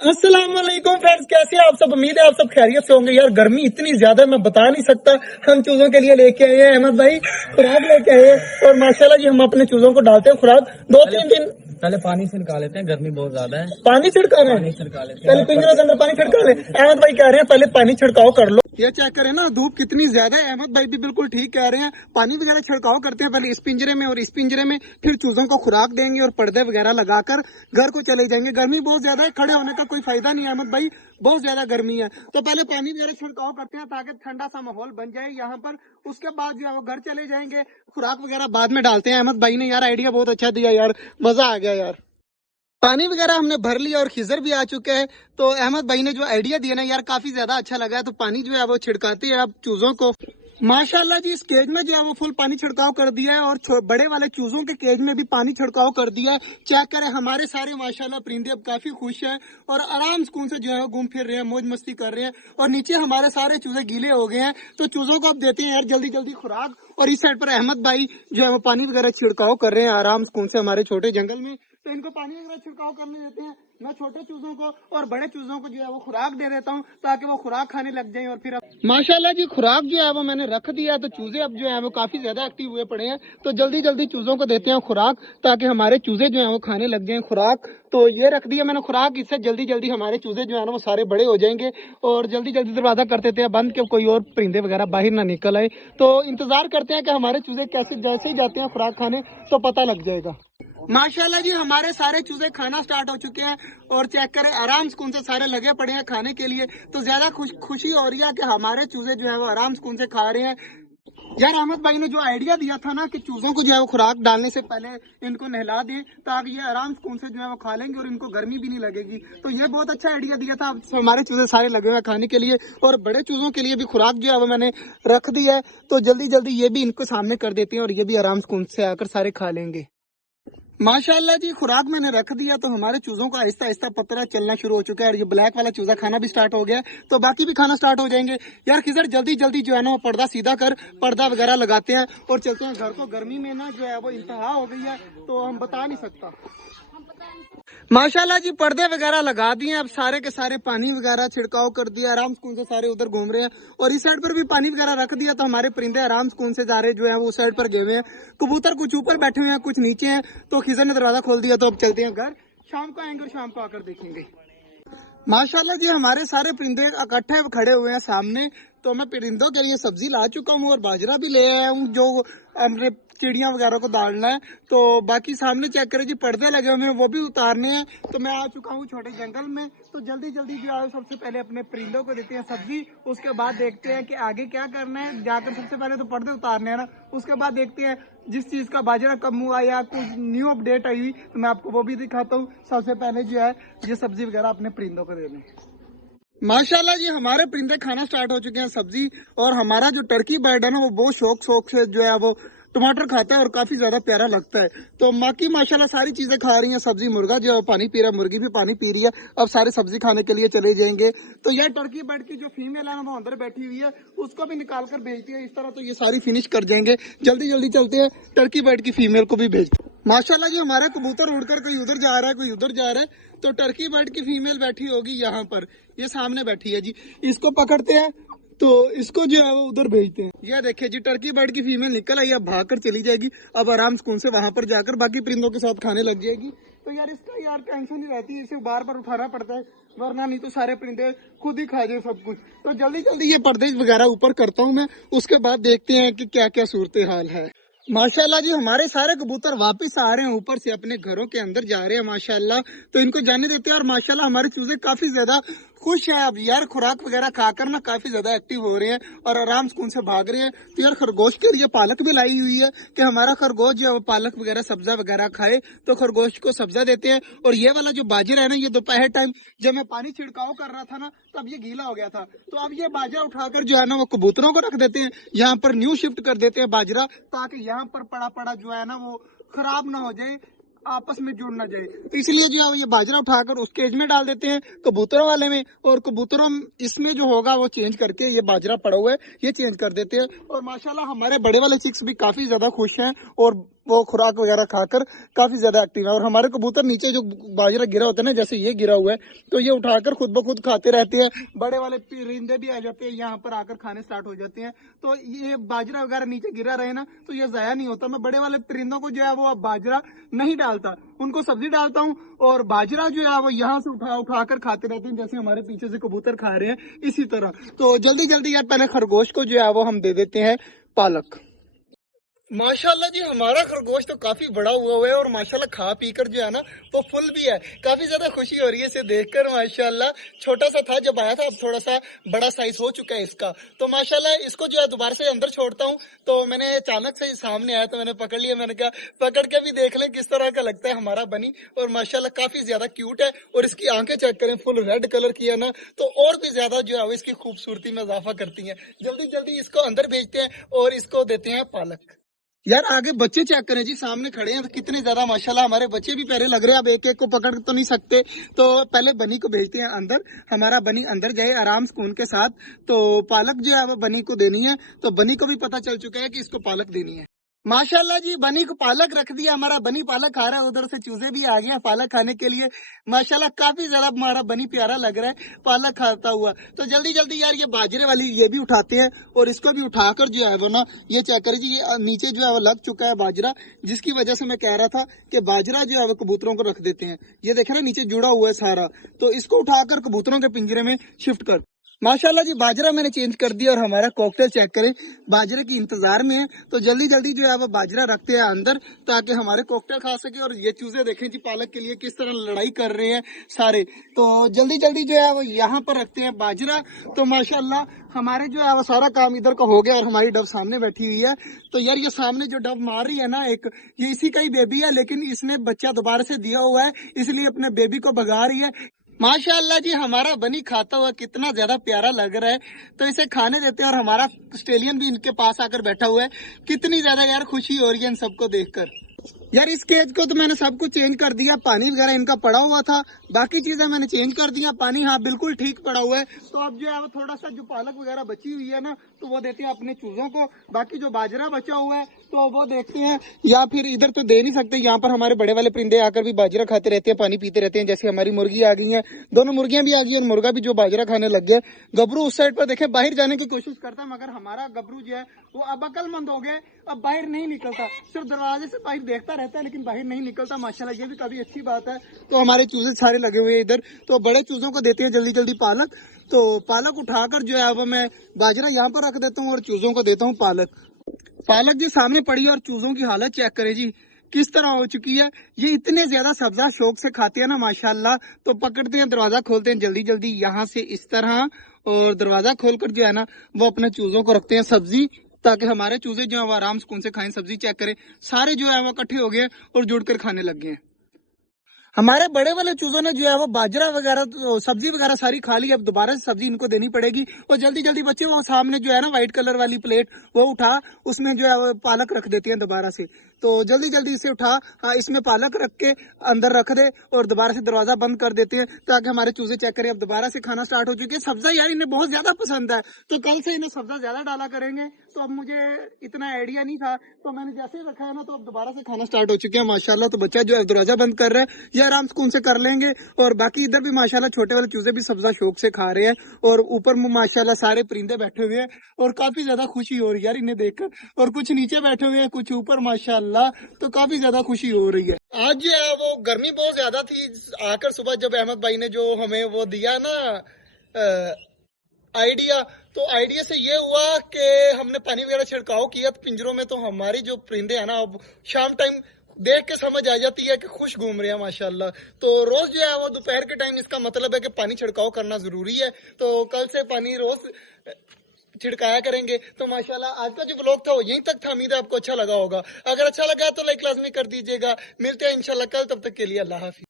अस्सलाम वालेकुम फ्रेंड्स, कैसे हैं आप सब। उम्मीद है आप सब खैरियत से होंगे। यार गर्मी इतनी ज्यादा है, मैं बता नहीं सकता। हम चूजों के लिए लेके आए हैं अहमद भाई खुराक लेके आए हैं, और माशाल्लाह जी हम अपने चूजों को डालते हैं खुराक 2-3 दिन। पहले पानी से निकाल लेते हैं, गर्मी बहुत ज्यादा है। पानी छिड़का रहे हैं, छिड़का लेते पहले पिंजरे के अंदर पानी छिड़का रहे हैं। अहमद भाई कह रहे हैं पहले पानी छिड़काव कर लो। ये चेक करें ना, धूप कितनी ज्यादा है। अहमद भाई भी बिल्कुल ठीक कह रहे हैं, पानी वगैरह छिड़काव करते हैं पहले इस पिंजरे में और इस पिंजरे में, फिर चूजों को खुराक देंगे और पर्दे वगैरह लगाकर घर को चले जाएंगे। गर्मी बहुत ज्यादा है, खड़े होने का कोई फायदा नहीं है अहमद भाई, बहुत ज्यादा गर्मी है। तो पहले पानी वगैरह छिड़काव करते हैं ताकि ठंडा सा माहौल बन जाए यहाँ पर। उसके बाद जो है वो घर चले जाएंगे, खुराक वगैरह बाद में डालते हैं। अहमद भाई ने यार आइडिया बहुत अच्छा दिया यार, मजा आ गया यार। पानी वगैरह हमने भर लिया और खिजर भी आ चुके हैं। तो अहमद भाई ने जो आइडिया दिया ना यार, काफी ज्यादा अच्छा लगा है। तो पानी जो है वो छिड़काते हैं अब चूजों को। माशाल्लाह जी, इस केज में जो है वो फुल पानी छिड़काव कर दिया है, और बड़े वाले चूजों के केज में भी पानी छिड़काव कर दिया है। चेक करें, हमारे सारे माशाल्लाह परिंदे अब काफी खुश हैं और आराम सुकून से जो है घूम फिर रहे हैं, मौज मस्ती कर रहे हैं। और नीचे हमारे सारे चूजे गीले हो गए हैं, तो चूजों को अब देते हैं यार जल्दी जल्दी खुराक। और इस साइड पर अहमद भाई जो है वो पानी वगैरह छिड़काव कर रहे हैं आराम सुकून से हमारे छोटे जंगल में। तो इनको पानी वगैरह छिड़काव करने देते हैं। मैं छोटे चूजों को और बड़े चूजों को जो है वो खुराक दे देता हूँ ताकि वो खुराक खाने लग जाएं। और फिर माशाल्लाह जी खुराक जो है वो मैंने रख दिया, तो चूजे अब जो है वो काफी ज्यादा एक्टिव हुए पड़े हैं। तो जल्दी जल्दी चूजों को देते हैं खुराक ताकि हमारे चूजे जो है वो खाने लग जाएं खुराक। तो ये रख दिया मैंने खुराक, इससे जल्दी जल्दी हमारे चूजे जो है ना वो सारे बड़े हो जाएंगे। और जल्दी जल्दी दरवाजा कर देते हैं बंद, के कोई और परिंदे वगैरह बाहर ना निकल आए। तो इंतजार करते हैं कि हमारे चूजे कैसे, जैसे ही जाते हैं खुराक खाने तो पता लग जाएगा। माशाल्लाह जी हमारे सारे चूजे खाना स्टार्ट हो चुके हैं, और चेक करें आराम सुकून से सारे लगे पड़े हैं खाने के लिए। तो ज्यादा खुशी हो रही है कि हमारे चूजे जो है वो आराम सुकून से खा रहे हैं। यार अहमद भाई ने जो आइडिया दिया था ना कि चूजों को जो है वो खुराक डालने से पहले इनको नहला दें ताकि ये आराम सुकून से जो है वो खा लेंगे और इनको गर्मी भी नहीं लगेगी, तो ये बहुत अच्छा आइडिया दिया था। अब हमारे चूजे सारे लगे हुए हैं खाने के लिए, और बड़े चूजों के लिए भी खुराक जो है वो मैंने रख दी है। तो जल्दी जल्दी ये भी इनको सामने कर देते हैं और ये भी आराम सुकून से आकर सारे खा लेंगे। माशाल्लाह जी खुराक मैंने रख दिया, तो हमारे चूजों का आहिस्ता आहिस्ता पतरा चलना शुरू हो चुका है, और ये ब्लैक वाला चूजा खाना भी स्टार्ट हो गया है। तो बाकी भी खाना स्टार्ट हो जाएंगे। यार किधर जल्दी जल्दी जो है ना वो पर्दा सीधा कर, पर्दा वगैरह लगाते हैं और चलते हैं घर को। गर्मी में ना जो है वो इंतहा हो गई है, तो हम बता नहीं सकता। माशाल्लाह जी पर्दे वगैरह लगा दिए, अब सारे के सारे पानी वगैरह छिड़काव कर दिया, आराम सुकून से सारे उधर घूम रहे हैं। और इस साइड पर भी पानी वगैरह रख दिया, तो हमारे परिंदे आराम सुकून से जा रहे जो है वो उस साइड पर गए हुए हैं। कबूतर कुछ ऊपर बैठे हुए हैं, कुछ नीचे हैं। तो खिजर ने दरवाजा खोल दिया, तो अब चलते हैं घर। शाम को आएंगे और शाम को आकर देखेंगे। माशाल्लाह जी हमारे सारे परिंदे इकट्ठे खड़े हुए हैं सामने। तो मैं परिंदों के लिए सब्जी ला चुका हूँ और बाजरा भी ले आया हूँ जो हमने चिड़िया वगैरह को डालना है। तो बाकी सामने चेक करें जी पर्दे लगे हुए हैं, वो भी उतारने हैं। तो मैं आ चुका हूँ छोटे जंगल में। तो जल्दी जल्दी जो है सबसे पहले अपने परिंदों को देते हैं सब्जी, उसके बाद देखते हैं कि आगे क्या करना है। जाकर सबसे पहले तो पर्दे उतारने हैं ना, उसके बाद देखते हैं जिस चीज का बाजरा कम हुआ या कुछ न्यू अपडेट आई हुई तो मैं आपको वो भी दिखाता हूँ। सबसे पहले जो है ये सब्जी वगैरह अपने परिंदों को देने। माशाल्लाह जी हमारे परिंदे खाना स्टार्ट हो चुके हैं सब्जी। और हमारा जो टर्की बर्ड है ना वो बहुत शौक शौक से जो है वो टमाटर खाता है और काफी ज्यादा प्यारा लगता है। तो बाकी माशाल्लाह सारी चीजें खा रही हैं सब्जी। मुर्गा जो है पानी पी रहा है, मुर्गी भी पानी पी रही है। अब सारे सब्जी खाने के लिए चले जाएंगे। तो यह टर्की बर्ड की जो फीमेल है ना वो अंदर बैठी हुई है, उसको भी निकाल कर भेजती है इस तरह। तो ये सारी फिनिश कर जाएंगे। जल्दी जल्दी चलते हैं, टर्की बर्ड की फीमेल को भी भेजते हैं। माशाल्लाह जी हमारा कबूतर उड़कर कोई उधर जा रहा है, कोई उधर जा रहा है। तो टर्की बर्ड की फीमेल बैठी होगी यहाँ पर, ये सामने बैठी है जी। इसको पकड़ते हैं, तो इसको जो है वो उधर भेजते हैं। ये देखिए जी टर्की बर्ड की फीमेल निकल आई, अब भाग कर चली जाएगी। अब आराम सुकून से वहां पर जाकर बाकी परिंदों के साथ खाने लग जाएगी। तो यार इसका यार टेंशन नहीं रहती, इसे बार बार उठाना पड़ता है, वरना नहीं तो सारे परिंदे खुद ही खा जाए सब कुछ। तो जल्दी जल्दी ये पर्दे वगैरह ऊपर करता हूँ मैं, उसके बाद देखते हैं कि क्या क्या सूरत हाल है। माशाल्लाह जी हमारे सारे कबूतर वापस आ रहे हैं, ऊपर से अपने घरों के अंदर जा रहे हैं माशाल्लाह। तो इनको जाने देते हैं। और माशाल्लाह हमारे चूजे काफी ज्यादा खुश है अब यार, खुराक वगैरह खाकर ना काफी ज्यादा एक्टिव हो रहे हैं और आराम सुकून से भाग रहे हैं। तो यार खरगोश के लिए पालक भी लाई हुई है कि हमारा खरगोश जो है वो पालक वगैरह सब्जा वगैरह खाए। तो खरगोश को सब्जा देते हैं। और ये वाला जो बाजरा है ना, ये दोपहर टाइम जब मैं पानी छिड़काव कर रहा था ना तब ये गीला हो गया था। तो अब ये बाजरा उठाकर जो है ना वो कबूतरों को रख देते हैं, यहाँ पर न्यू शिफ्ट कर देते हैं बाजरा, ताकि यहाँ पर पड़ा पड़ा जो है ना वो खराब ना हो जाए, आपस में जुड़ ना जाए। तो इसलिए जो है ये बाजरा उठाकर उस केज में डाल देते हैं कबूतरों वाले में, और कबूतरों इसमें जो होगा वो चेंज करके ये बाजरा पड़ा हुआ है ये चेंज कर देते हैं। और माशाल्लाह हमारे बड़े वाले चिक्स भी काफी ज्यादा खुश हैं और वो खुराक वगैरह खाकर काफी ज्यादा एक्टिव है। और हमारे कबूतर नीचे जो बाजरा गिरा होता है ना, जैसे ये गिरा हुआ है, तो ये उठाकर खुद ब खुद खाते रहते हैं। बड़े वाले परिंदे भी आ जाते हैं यहाँ पर आकर खाने स्टार्ट हो जाते हैं। तो ये बाजरा वगैरह नीचे गिरा रहे ना, तो ये जाया नहीं होता। मैं बड़े वाले परिंदों को जो है वो अब बाजरा नहीं डालता, उनको सब्जी डालता हूँ, और बाजरा जो है वो यहाँ से उठाकर खाते रहते हैं, जैसे हमारे पीछे से कबूतर खा रहे हैं इसी तरह। तो जल्दी जल्दी यार पहले खरगोश को जो है वो हम दे देते हैं पालक। माशाल्लाह जी, हमारा खरगोश तो काफी बड़ा हुआ है और माशाल्लाह खा पी कर जो है ना वो फुल भी है। काफी ज्यादा खुशी हो रही है इसे देखकर। माशाल्लाह छोटा सा था जब आया था, अब थोड़ा सा बड़ा साइज हो चुका है इसका। तो माशाल्लाह इसको जो है दोबारा से अंदर छोड़ता हूँ, तो मैंने अचानक से सामने आया तो मैंने पकड़ लिया। मैंने कहा पकड़ के भी देख ले किस तरह का लगता है हमारा बनी। और माशाल्लाह काफी ज्यादा क्यूट है, और इसकी आंखें चेक करें, फुल रेड कलर की है ना, तो और भी ज्यादा जो है इसकी खूबसूरती में इजाफा करती है। जल्दी जल्दी इसको अंदर भेजते हैं और इसको देते हैं पालक। यार आगे बच्चे चेक करें जी, सामने खड़े हैं, तो कितने ज्यादा माशाल्लाह हमारे बच्चे भी प्यारे लग रहे हैं। अब एक एक को पकड़ तो नहीं सकते, तो पहले बनी को भेजते हैं अंदर। हमारा बनी अंदर जाए आराम सुकून के साथ। तो पालक जो है वो बनी को देनी है, तो बनी को भी पता चल चुका है कि इसको पालक देनी है। माशाल्लाह जी, बनी को पालक रख दिया, हमारा बनी पालक खा रहा है। उधर से चूजे भी आ गए हैं पालक खाने के लिए। माशाल्लाह काफी ज्यादा हमारा बनी प्यारा लग रहा है पालक खाता हुआ। तो जल्दी जल्दी यार ये बाजरे वाली ये भी उठाते हैं, और इसको भी उठाकर जो है वो ना, ये चेक करिए जी, ये नीचे जो है वो लग चुका है बाजरा, जिसकी वजह से मैं कह रहा था कि बाजरा जो है वो कबूतरों को रख देते हैं। ये देखे ना नीचे जुड़ा हुआ है सारा, तो इसको उठाकर कबूतरों के पिंजरे में शिफ्ट कर। माशाल्लाह जी, बाजरा मैंने चेंज कर दिया, और हमारा कॉकटेल चेक करें, बाजरे की इंतजार में है। तो जल्दी जल्दी जो है वो बाजरा रखते हैं अंदर, ताकि हमारे कॉकटेल खा सके। और ये चूजे देखें जी पालक के लिए किस तरह लड़ाई कर रहे हैं सारे। तो जल्दी जल्दी जो है वो यहाँ पर रखते हैं बाजरा। तो माशाल्लाह हमारे जो है वो सारा काम इधर का हो गया, और हमारी डब सामने बैठी हुई है। तो यार ये सामने जो डब मार रही है ना एक, ये इसी का ही बेबी है, लेकिन इसने बच्चा दोबारा से दिया हुआ है, इसलिए अपने बेबी को भगा रही है। माशाल्लाह जी, हमारा बनी खाता हुआ कितना ज्यादा प्यारा लग रहा है। तो इसे खाने देते हैं, और हमारा ऑस्ट्रेलियन भी इनके पास आकर बैठा हुआ है। कितनी ज्यादा यार खुशी हो रही है इन सबको देखकर। यार इस केज को तो मैंने सब कुछ चेंज कर दिया, पानी वगैरह इनका पड़ा हुआ था, बाकी चीजें मैंने चेंज कर दिया। पानी हाँ बिल्कुल ठीक पड़ा हुआ है। तो अब जो है वो थोड़ा सा जो पालक वगैरह बची हुई है ना, तो वो देते हैं अपने चूजों को। बाकी जो बाजरा बचा हुआ है तो वो देखते हैं, या फिर इधर तो दे नहीं सकते, यहाँ पर हमारे बड़े वाले परिंदे आकर भी बाजरा खाते रहते हैं, पानी पीते रहते हैं। जैसे हमारी मुर्गी आ गई है, दोनों मुर्गियां भी आ गई, और मुर्गा भी जो बाजरा खाने लग गया। गबरू उस साइड पर देखे बाहर जाने की कोशिश करता है, मगर हमारा गबरू जो है वो अब अकलमंद हो गया, अब बाहर नहीं निकलता, सिर्फ दरवाजे से बाहर देखता रहता है, लेकिन बाहर नहीं निकलता। माशाल्लाह ये भी काफी अच्छी बात है। तो हमारे चूजे सारे लगे हुए हैं इधर, तो बड़े चूजों को देते हैं जल्दी जल्दी पालक। तो पालक उठाकर जो है वो मैं बाजरा यहाँ पर रख देता हूँ, और चूजों को देता हूँ पालक। पालक जी सामने पड़ी है, और चूजों की हालत चेक करें जी किस तरह हो चुकी है। ये इतने ज्यादा सब्जा शौक से खाते हैं ना माशाल्लाह। तो पकड़ते हैं, दरवाजा खोलते हैं जल्दी जल्दी यहाँ से इस तरह, और दरवाजा खोलकर जो है ना वो अपने चूजों को रखते हैं सब्जी, ताकि हमारे चूजे जो है वो आराम सुकून से खाएं। सब्जी चेक करें, सारे जो है वो इकट्ठे हो गए और जुड़कर खाने लग गए हैं। हमारे बड़े वाले चूजों ने जो है वो बाजरा वगैरह सब्जी वगैरह सारी खा ली। अब दोबारा से सब्जी इनको देनी पड़ेगी। और जल्दी जल्दी बच्चे वो सामने जो है ना व्हाइट कलर वाली प्लेट वो उठा, उसमें जो है वो पालक रख देती हैं दोबारा से। तो जल्दी जल्दी इसे उठा, हाँ इसमें पालक रख के अंदर रख दे, और दोबारा से दरवाजा बंद कर देते हैं, ताकि हमारे चूजे चेक करें अब दोबारा से खाना स्टार्ट हो चुके हैं। सब्जा यार इन्हें बहुत ज्यादा पसंद है, तो कल से इन्हें सब्जा ज्यादा डाला करेंगे। तो अब मुझे इतना आइडिया नहीं था, तो मैंने जैसे ही रखा है ना, तो अब दोबारा से खाना स्टार्ट हो चुके हैं माशाल्लाह। तो बच्चा जो है दरवाजा बंद कर रहा है, ये आराम सुकून से कर लेंगे। और बाकी इधर भी माशाल्लाह छोटे वाले चूजे भी सब्जा शौक से खा रहे हैं, और ऊपर माशाल्लाह सारे परिंदे बैठे हुए हैं, और काफी ज्यादा खुशी हो रही है यार इन्हें देखकर। और कुछ नीचे बैठे हुए हैं, कुछ ऊपर माशाल्लाह, तो काफी ज्यादा खुशी हो रही है। आज जो है वो गर्मी बहुत ज्यादा थी। आकर सुबह जब अहमद भाई ने जो हमें वो दिया ना आइडिया, तो आइडिया से ये हुआ कि हमने पानी वगैरह छिड़काव किया पिंजरों में, तो हमारी जो परिंदे हैं ना अब शाम टाइम देख के समझ आ जाती है कि खुश घूम रहे हैं माशाल्लाह। तो रोज जो है वो दोपहर के टाइम, इसका मतलब है कि पानी छिड़काव करना जरूरी है। तो कल से पानी रोज छिड़काया करेंगे। तो माशाल्लाह आज का जो ब्लॉग था वो यहीं तक था। उम्मीद है आपको अच्छा लगा होगा। अगर अच्छा लगा तो लाइक लाजमी कर दीजिएगा। मिलते हैं इंशाल्लाह कल, तब तक के लिए अल्लाह हाफिज।